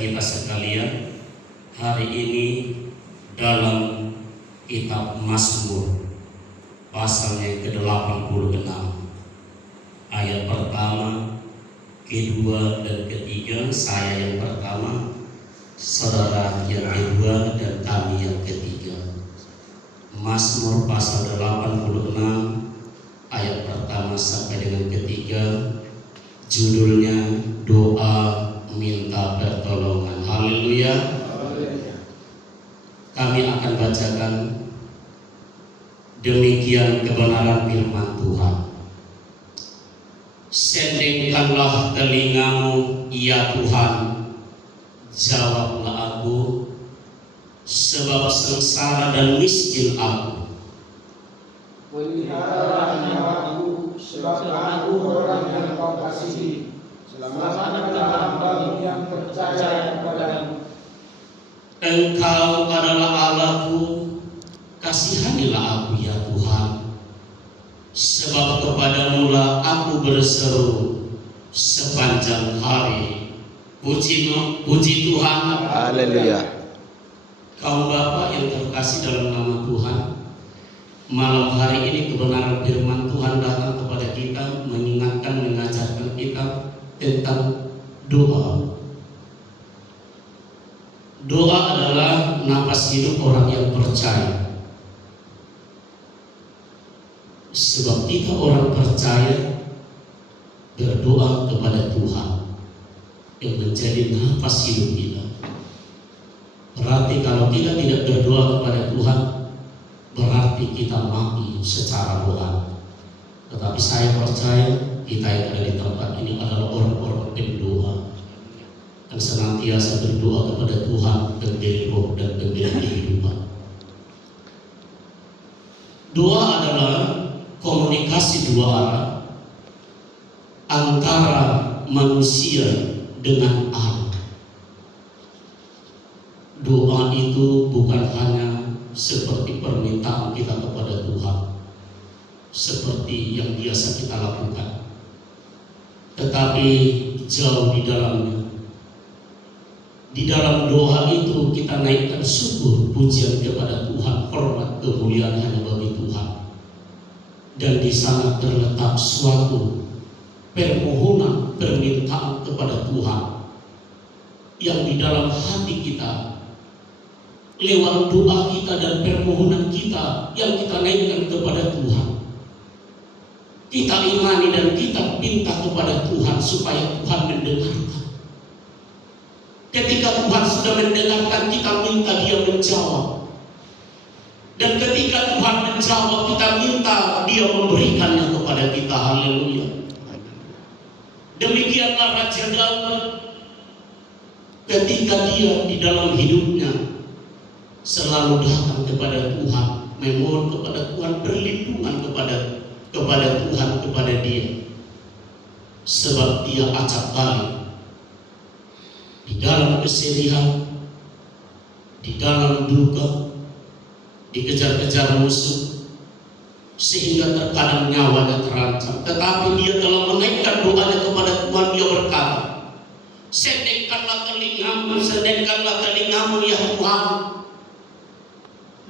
kita sekalian, hari ini dalam kitab Mazmur pasalnya ke-86 ayat pertama, kedua dan ketiga, saya yang pertama, saudara yang kedua, dan kami yang ketiga. Mazmur pasal 86 ayat pertama sampai dengan ketiga, judulnya doa minta pertolongan. Haleluya. Kami akan bacakan demikian kebenaran firman Tuhan. Sendingkanlah telingamu, ya Tuhan, jawablah aku, sebab sengsara dan miskin aku. Peliharalah nyawaku, sebab aku orang yang kau kasihi. Selamatkanlah hamba-Mu yang percaya kepadamu. Engkau adalah Allahku, kasihanilah aku ya Tuhan, sebab kepadamu-lah aku berseru sepanjang hari. Puji Tuhan. Haleluya. Kaum Bapa yang terkasih dalam nama Tuhan, malam hari ini kebenaran firman Tuhan datang kepada kita, mengingatkan, mengajarkan kita tentang doa. Doa adalah napas hidup orang yang percaya. Sebab kita orang percaya berdoa kepada Tuhan yang menjadi napas hidup kita. Berarti kalau kita tidak berdoa kepada Tuhan, berarti kita mati secara rohani. Tetapi saya percaya kita yang ada di tempat ini adalah orang-orang pendoa yang senantiasa berdoa kepada Tuhan pemberi roh dan pemberi kehidupan. Doa adalah komunikasi dua arah antara manusia dengan Allah. Doa itu bukan hanya seperti permintaan kita kepada Tuhan, seperti yang biasa kita lakukan, tetapi jauh di dalamnya. Di dalam doa itu kita naikkan syukur, pujian kepada Tuhan, hormat, kemuliaan hanya bagi Tuhan. Dan di sana terletak suatu permohonan, permintaan kepada Tuhan yang di dalam hati kita, lewat doa kita dan permohonan kita yang kita naikkan kepada Tuhan, kita imani dan kita minta kepada Tuhan supaya Tuhan mendengarkan. Ketika Tuhan sudah mendengarkan, kita minta Dia menjawab. Dan ketika Tuhan menjawab, kita minta Dia memberikannya kepada kita. Haleluya. Demikianlah Raja Daud ketika dia di dalam hidupnya selalu datang kepada Tuhan, memohon kepada Tuhan, berlindungan kepada Tuhan, kepada Dia. Sebab dia acap kali di dalam kesedihan, di dalam duka, dikejar-kejar musuh, sehingga terkadang nyawanya terancam. Tetapi dia telah menaikkan doanya kepada Tuhan. Dia berkata, sendingkanlah telingamu ya Tuhan.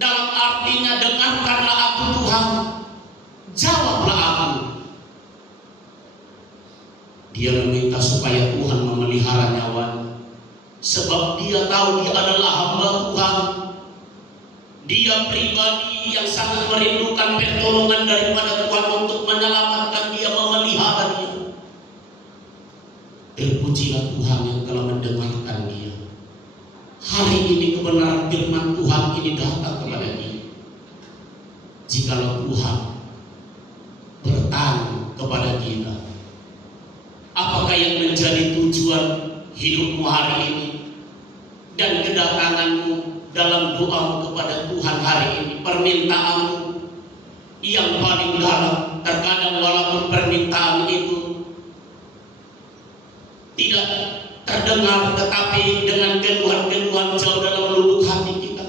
Dalam artinya, dengarkanlah aku Tuhan, jawablah aku. Dia meminta supaya Tuhan memelihara nyawanya, sebab dia tahu dia adalah hamba Tuhan. Dia pribadi yang sangat merindukan pertolongan daripada Tuhan untuk menyelamatkan dia, memeliharanya. Terpujilah Tuhan yang telah mendengarkan dia. Hari ini kebenaran firman Tuhan ini datang kepada dia. Jikalau Tuhan bertanya kepada kita, apakah yang menjadi tujuan hidupmu hari ini dan kedatanganmu dalam doamu kepada Tuhan hari ini, permintaanmu yang paling dalam. Terkadang walaupun permintaan itu tidak terdengar, tetapi dengan keluhan-keluhan jauh dalam lubuk hati kita.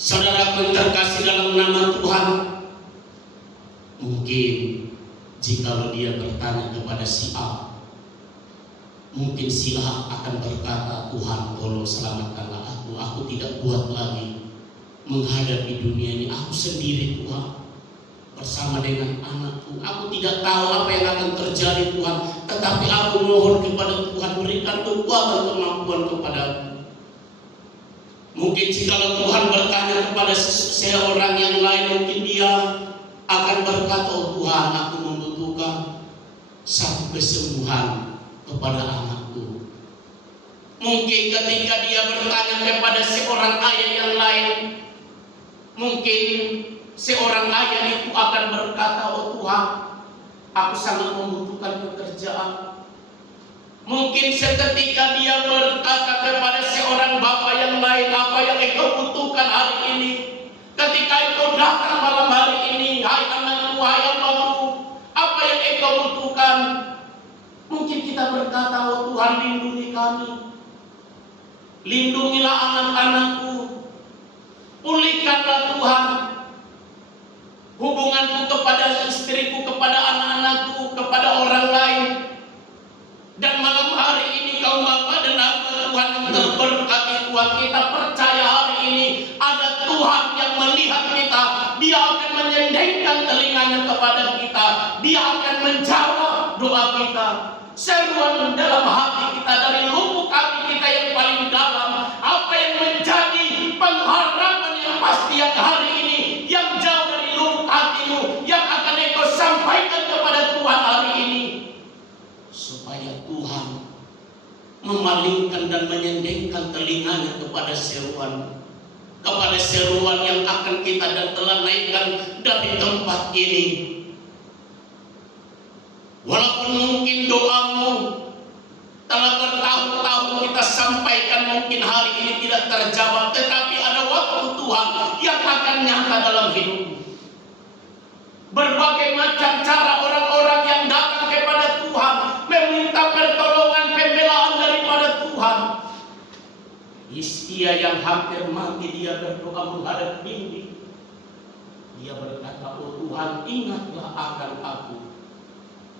Saudaraku yang terkasih dalam nama Tuhan, mungkin jika dia bertanya kepada si A, Mungkin si A akan berkata, Tuhan tolong selamatkanlah aku tidak kuat lagi menghadapi dunia ini, aku sendiri Tuhan, bersama dengan anakku, aku tidak tahu apa yang akan terjadi Tuhan, tetapi aku mohon kepada Tuhan, berikan kekuatan kemampuan kepadaku. Mungkin jikalau Tuhan bertanya kepada seorang yang lain, mungkin dia akan berkata, oh Tuhan, aku membutuhkan satu kesembuhan kepada anakku. Mungkin ketika dia bertanya kepada seorang ayah yang lain, mungkin seorang ayah itu akan berkata, oh Tuhan, aku sangat membutuhkan pekerjaan. Mungkin seketika dia berkata kepada seorang bapak yang lain, apa yang engkau butuhkan hari ini? Ketika engkau datang malam hari ini, hai anakku, hai hambaku, apa yang engkau butuhkan? Mungkin kita berkata, oh Tuhan, lindungi kami, lindungilah anak-anakku, pulihkanlah Tuhan hubunganku kepada istriku, kepada anak-anakku, kepada orang lain. Dan malam hari ini kaum Bapa dan hamba Tuhan yang terberkati Tuhan, kita percaya hari ini ada Tuhan yang melihat kita. Dia akan menyendengkan telinganya kepada kita. Dia akan menjawab doa kita. Seruan dalam hati kita, dari lubuk hati kita yang paling dalam, apa yang menjadi pengharapan yang pasti yang hari ini, yang jauh dari lubuk hatimu, yang akan engkau sampaikan kepada Tuhan hari ini, supaya Tuhan memalingkan dan menyendengkan telinganya kepada seruan yang akan kita dan telah naikkan dari tempat ini. Walaupun mungkin doamu telah bertahun-tahun kita sampaikan, mungkin hari ini tidak terjawab, tetapi ada waktu Tuhan yang akan nyata dalam hidupmu. Berbagai macam cara orang-orang yang datang kepada Tuhan meminta pertolongan, pembelaan daripada Tuhan. Hizkia yang hampir mati, dia berdoa menghadap dinding. Dia berkata, oh Tuhan, ingatlah akan aku.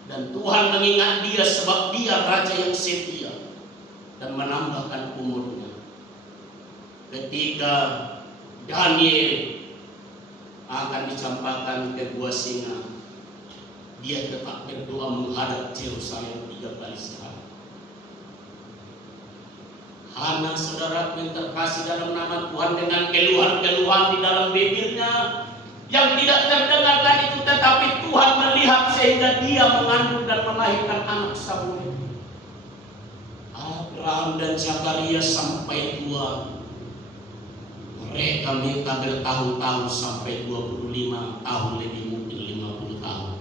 Dan Tuhan mengingat dia sebab dia raja yang setia dan menambahkan umurnya. Ketika Daniel akan dicampakkan ke gua singa, dia tetap berdoa menghadap Yerusalem 3 kali sehari. Hana, saudara yang terkasih dalam nama Tuhan, dengan keluhan-keluhan di dalam bibirnya yang tidak terdengarkan itu, tetapi Tuhan melihat sehingga dia mengandung dan melahirkan anak Samuel. Abraham dan Zakaria sampai tua, mereka minta bertahun-tahun sampai 25 tahun, lebih mungkin 50 tahun.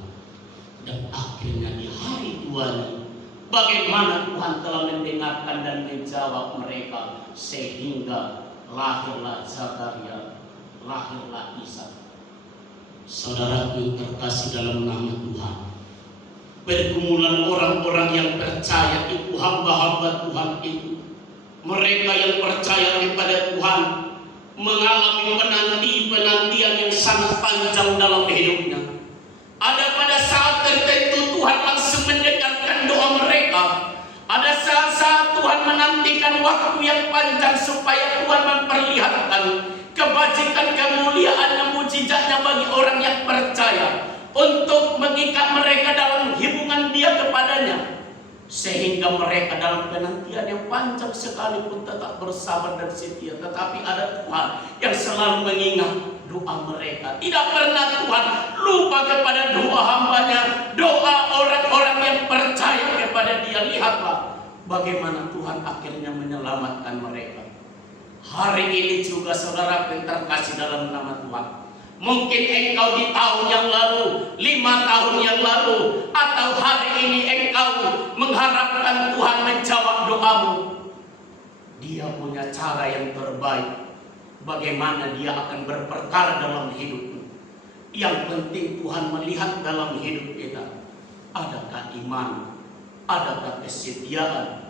Dan akhirnya di hari tuanya, bagaimana Tuhan telah mendengarkan dan menjawab mereka, sehingga lahirlah Zakaria, lahirlah Ishak. Saudaraku yang terkasih dalam nama Tuhan, pergumulan orang-orang yang percaya itu, hamba-hamba Tuhan itu, mereka yang percaya kepada Tuhan, mengalami penantian yang sangat panjang dalam hidupnya. Ada pada saat tertentu Tuhan langsung mendengarkan doa mereka. Ada saat-saat Tuhan menantikan waktu yang panjang supaya Tuhan memperlihatkan kebajikan, kemuliaan, dan mujizatnya bagi orang yang percaya, untuk mengikat mereka dalam hubungan dia kepadanya, sehingga mereka dalam penantian yang panjang sekalipun tetap bersabar dan setia. Tetapi ada Tuhan yang selalu mengingat doa mereka. Tidak pernah Tuhan lupa kepada doa hambanya, doa orang-orang yang percaya kepada dia. Lihatlah bagaimana Tuhan akhirnya menyelamatkan mereka. Hari ini juga saudara yang terkasih dalam nama Tuhan, mungkin engkau di tahun yang lalu, 5 tahun yang lalu, atau hari ini engkau mengharapkan Tuhan menjawab doamu. Dia punya cara yang terbaik bagaimana dia akan berperkara dalam hidupmu. Yang penting Tuhan melihat dalam hidup kita, adakah iman, adakah kesetiaan,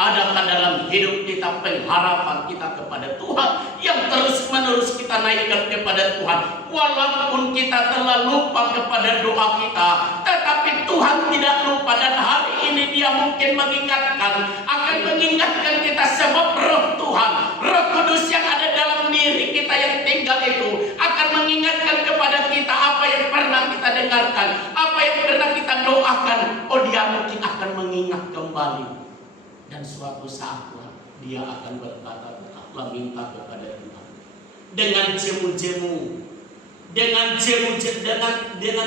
adakah dalam hidup kita pengharapan kita kepada Tuhan yang terus-menerus kita naikkan kepada Tuhan. Walaupun kita telah lupa kepada doa kita, tetapi Tuhan tidak lupa, dan hari ini dia mungkin akan mengingatkan kita, sebab Roh Tuhan, Roh Kudus yang ada dalam diri kita yang tinggal itu akan mengingatkan kepada kita apa yang pernah kita dengarkan, apa yang pernah kita doakan. Oh, dia mungkin akan mengingat kembali, dan suatu saat dia akan berkata, tetaplah minta kepada Tuhan dengan jemu-jemu, dengan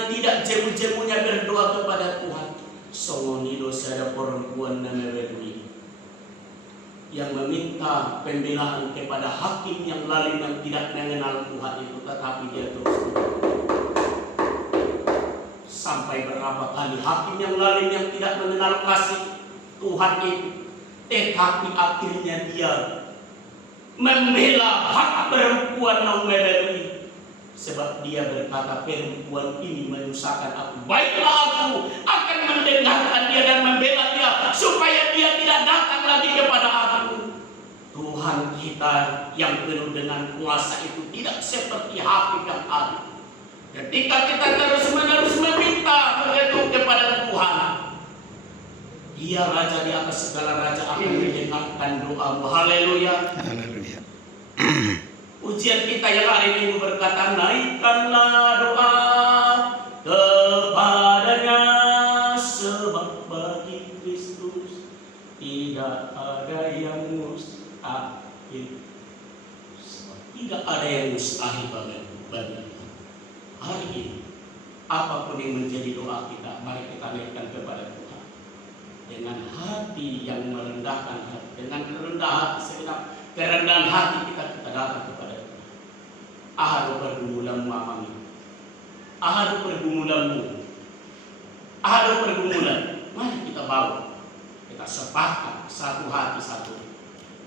tidak jemu-jemunya berdoa kepada Tuhan. Songoni dosa ada perempuan namanya Bedui yang meminta pembelaan kepada hakim yang lalim yang tidak mengenal Tuhan itu, tetapi dia terus sampai berapa kali hakim yang lalim yang tidak mengenal kasih Tuhan itu, tetapi akhirnya dia membela hak perempuan namanya Bedui. Sebab dia berkata, perempuan ini menyusahkan aku, baiklah aku akan mendengarkan dia dan membela dia supaya dia tidak datang lagi kepada aku. Tuhan kita yang penuh dengan kuasa itu tidak seperti hakim yang adil. Ketika kita terus-menerus meminta mengetuk kepada Tuhan, dia raja di atas segala raja akan mendengarkan doamu. Haleluya. Haleluya. Ujian kita yang hari ini berkata, naikkanlah doa kepadanya, sebab bagi Kristus tidak ada yang mustahil. Sebab tidak ada yang mustahil bagi Tuhan. Hari ini apapun yang menjadi doa kita, mari kita naikkan kepada Tuhan dengan hati yang merendahkan hati, dengan rendah hati, segenap kerendahan hati kita datang kepada ahadu pergumulanmu amami, ahadu pergumulanmu, ahadu pergumulan. Mari kita bawa, kita sepakat satu hati satu,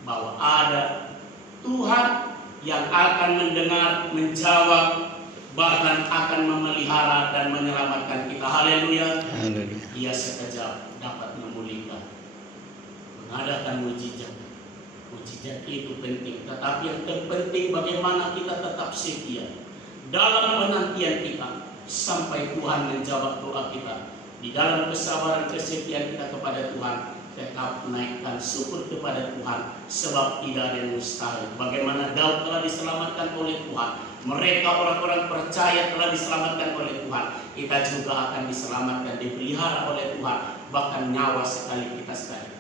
bahwa ada Tuhan yang akan mendengar, menjawab, bahkan akan memelihara dan menyelamatkan kita. Haleluya. Haleluya. Dia sekejap dapat memulihkan, mengadakan mujizat. Mujizat itu penting, tetapi yang terpenting bagaimana kita tetap setia dalam penantian kita sampai Tuhan menjawab doa kita. Di dalam kesabaran kesetiaan kita kepada Tuhan, tetap naikkan syukur kepada Tuhan, sebab tidak ada yang mustahil. Bagaimana Daud telah diselamatkan oleh Tuhan, mereka orang-orang percaya telah diselamatkan oleh Tuhan, kita juga akan diselamatkan, dipelihara oleh Tuhan. Bahkan nyawa sekali kita sekali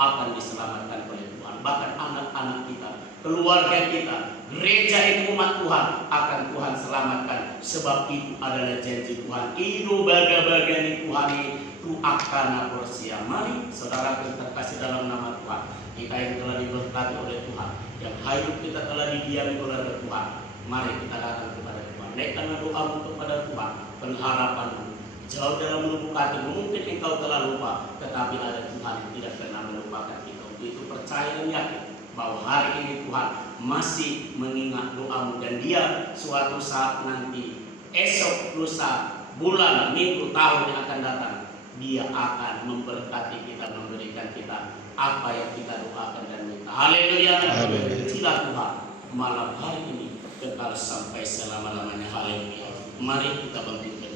akan diselamatkan oleh Tuhan. Bahkan anak-anak kita, keluarga kita, gereja ini umat Tuhan akan Tuhan selamatkan. Sebab itu adalah janji Tuhan. Itu baga-bagian Tuhan itu akan porsia. Mari saudara terkasih dalam nama Tuhan, kita yang telah diberkati oleh Tuhan, yang hidup kita telah didiami oleh Tuhan, mari kita datang kepada Tuhan. Naikkanlah doamu kepada Tuhan, pengharapanmu jauh dalam lubuk hatimu. Mungkin engkau telah lupa, tetapi ada Tuhan yang tidak pernah melupakan kita. Itu percaya dan yakin bahwa hari ini Tuhan masih mengingat doamu, dan dia suatu saat nanti, esok, lusa, bulan, minggu, tahun yang akan datang, dia akan memberkati kita, memberikan kita apa yang kita doakan dan minta. Haleluya. Pujilah Tuhan malam hari ini kekal sampai selama-lamanya. Haleluya. Mari kita bangkit.